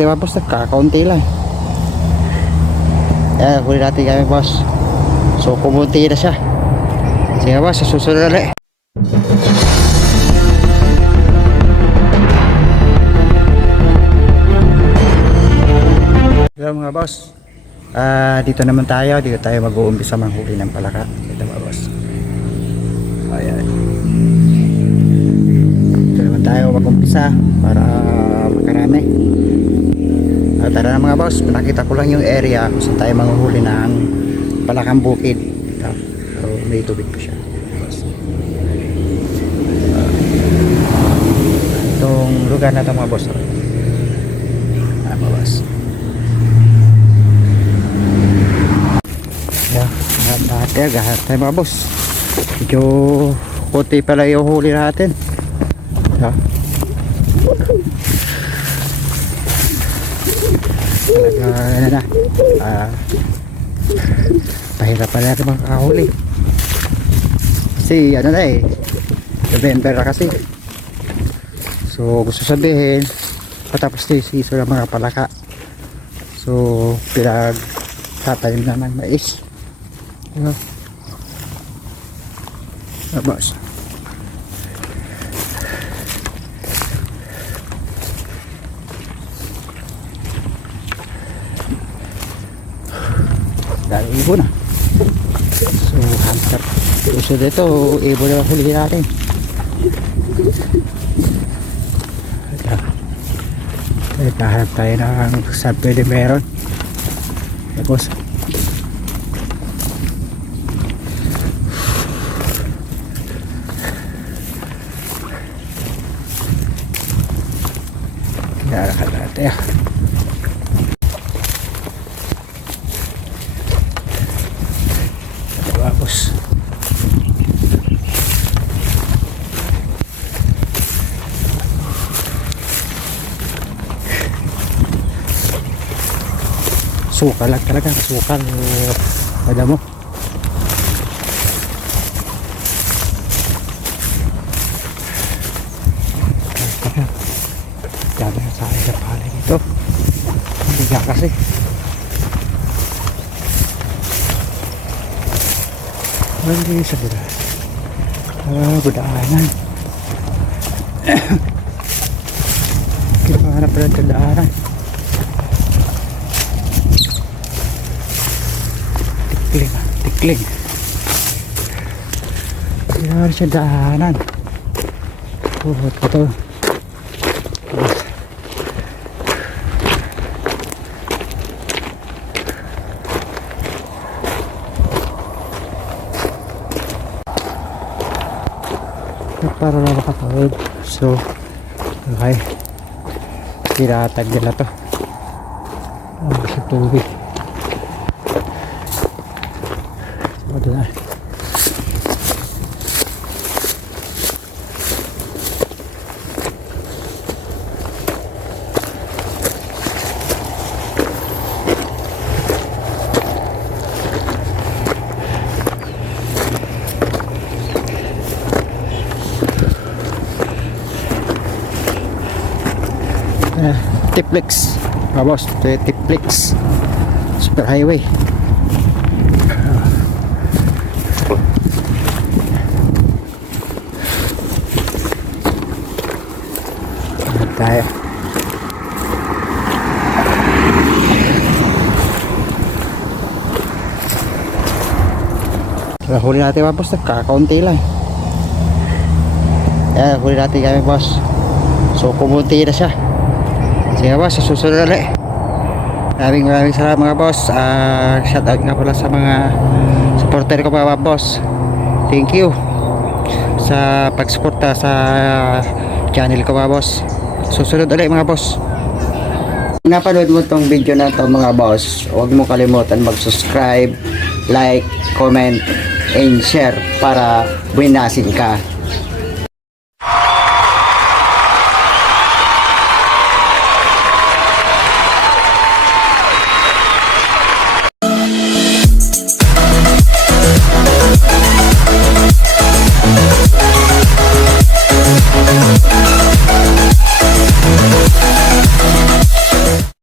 Diba boss, nagkakaunti lang. Huli natin kami boss. So kumunti na siya. Sige boss, sa susunod ulit. Hello mga boss. Dito naman tayo. Dito tayo mag-uumpisa manghuli ng palaka. Ito mga boss. Ayan. Dito naman tayo mag-umpisa para makarami. Tara na mga boss, nakita ko lang yung area kung saan tayo manguhuli ng palakang bukid. So, may tubig pa siya. Itong lugar na ito mga boss. Mga boss. Gahanap tayo mga boss. Medyo konti pala yung huli natin. Pahirap pala natin makakahuli kasi ano na November na kasi, so gusto sabihin patapos na yung season ng mga palaka, so pinagtatanim na ng mais. Boss, dahil ibo na. So hunter gusto dito, ibo na huli natin. Nahanap tayo ng saan pwede meron. Tapos narakan natin tapos sukal lang talaga, sukal pada mo. Dami sa akin sa paling ito, hindi ka kasi hindi sa budaanan. Kinahanap pala ng daanan. Tikling kinahanap siya daanan. Ito para na makatawid. So okay, piratag nila to sa tubig. So doon na Tiplex mga boss, Tiplex super highway. Tayo huli natin mga boss, kakaunti lang. Huli natin kami boss, so kumunti na siya. Sige boss, sa susunod ulit. Maraming salamat mga boss. Shout out nga pala sa mga supporter ko mga boss. Thank you sa pagsuporta sa channel ko mga boss. Susunod ulit mga boss. Kung napanood mo tong video na to mga boss, huwag mo kalimutan mag-subscribe, like, comment, and share para winasin ka.